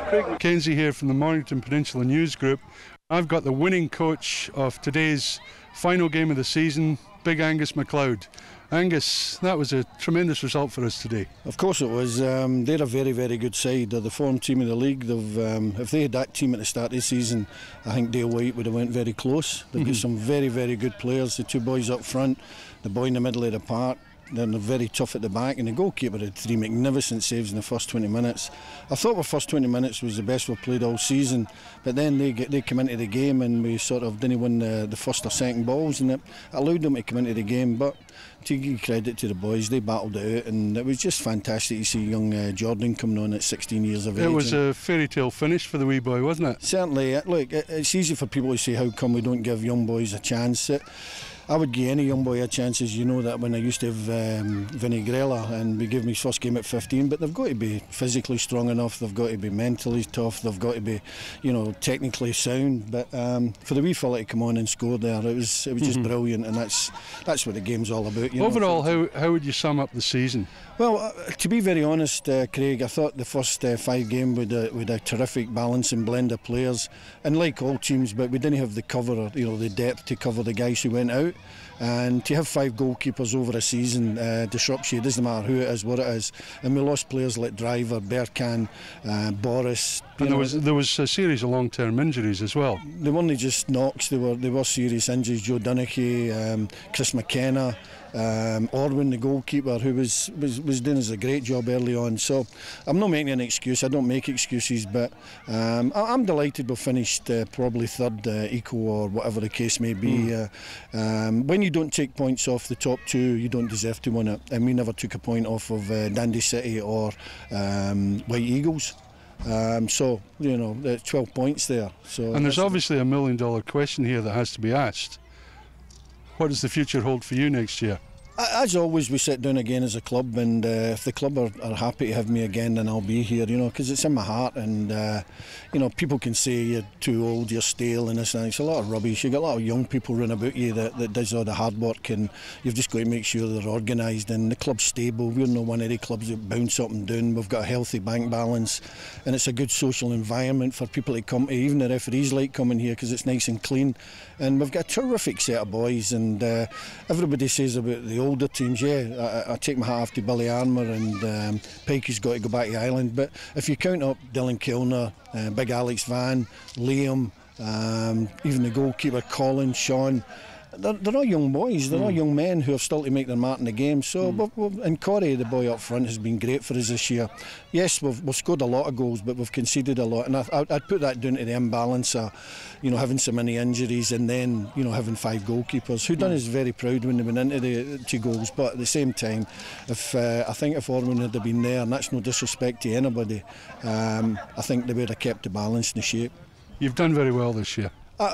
Craig Mackenzie here from the Mornington Peninsula News Group. I've got the winning coach of today's final game of the season, Big Angus MacLeod. Angus, that was a tremendous result for us today. Of course it was. They're a very, very good side. They're the form team of the league. If they had that team at the start of the season, I think Dale White would have went very close. They've got some very, very good players. The two boys up front, the boy in the middle of the park. They're very tough at the back, and the goalkeeper had 3 magnificent saves in the first 20 minutes. I thought our first 20 minutes was the best we've played all season, but then they come into the game and we sort of didn't win the first or second balls, and it allowed them to come into the game. But to give credit to the boys, they battled it out, and it was just fantastic to see young Jordan coming on at 16 years of age. It was a fairy tale finish for the wee boy, wasn't it? Certainly. Look, it's easy for people to say how come we don't give young boys a chance. I would give any young boy a chance, as you know that when I used to have Vinnie Grella, and we gave me his first game at 15, but they've got to be physically strong enough, they've got to be mentally tough, they've got to be, technically sound. But for the wee fella to come on and score there, it was just brilliant, and that's what the game's all about. Overall, how would you sum up the season? Well, to be very honest, Craig, I thought the first 5 games with a terrific balance and blend of players, and like all teams, but we didn't have the cover, or, the depth to cover the guys who went out. And to have 5 goalkeepers over a season disrupts you. It doesn't matter who it is, what it is. And we lost players like Driver, Berkan, Boris. And there was a series of long-term injuries as well. They weren't just knocks. They were serious injuries. Joe Dunnicky, Chris McKenna. Orwin, the goalkeeper, who was doing us a great job early on. So I'm not making an excuse. I don't make excuses, but I'm delighted we finished probably third equal or whatever the case may be. When you don't take points off the top 2, you don't deserve to win it. And we never took a point off of Dundee City or White Eagles. So, there's 12 points there. So, and there's obviously $1 million question here that has to be asked. What does the future hold for you next year? As always, we sit down again as a club, and if the club are happy to have me again, then I'll be here, because it's in my heart. And people can say you're too old, you're stale, and this and that. It's a lot of rubbish. You've got a lot of young people running about you that does all the hard work, and you've just got to make sure they're organised and the club's stable. We're not one of the clubs that bounce up and down. We've got a healthy bank balance, and it's a good social environment for people to come to. Even the referees like coming here because it's nice and clean, and we've got a terrific set of boys. And everybody says about the older teams, I take my hat off to Billy Armour, and Pikey's got to go back to Ireland. But if you count up Dylan Kilner, Big Alex Van, Liam, even the goalkeeper Colin, Sean, they're all young boys, they're all young men who have still to make their mark in the game. So, and Corey, the boy up front, has been great for us this year. Yes, we've scored a lot of goals, but we've conceded a lot, and I'd put that down to the imbalance of, having so many injuries, and then, having 5 goalkeepers who done us very proud when they went into the 2 goals. But at the same time, I think if Orwin had been there, and that's no disrespect to anybody, I think they would have kept the balance and the shape. You've done very well this year.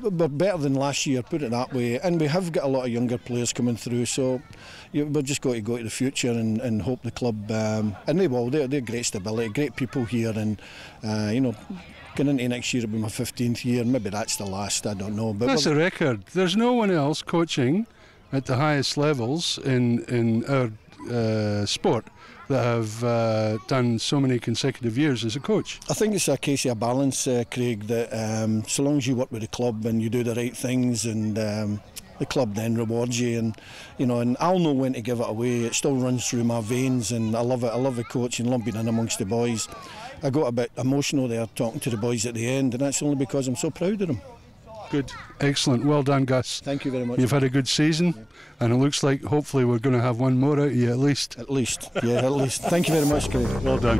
We're better than last year, put it that way, and we have got a lot of younger players coming through, so we've just got to go to the future and hope the club, and they will, they're great stability, great people here, and going into next year it'll be my 15th year, maybe that's the last, I don't know. But that's a record. There's no one else coaching at the highest levels in our sport that have done so many consecutive years as a coach. I think it's a case of a balance, Craig, that so long as you work with the club and you do the right things, and the club then rewards you, and and I'll know when to give it away. It still runs through my veins, and I love it. I love the coaching, love being in amongst the boys. I got a bit emotional there talking to the boys at the end, and that's only because I'm so proud of them. Good. Excellent. Well done, Gus. Thank you very much. You've had a good season, and it looks like hopefully we're going to have one more out of you at least. At least. Yeah, at least. Thank you very much, Craig. Well done.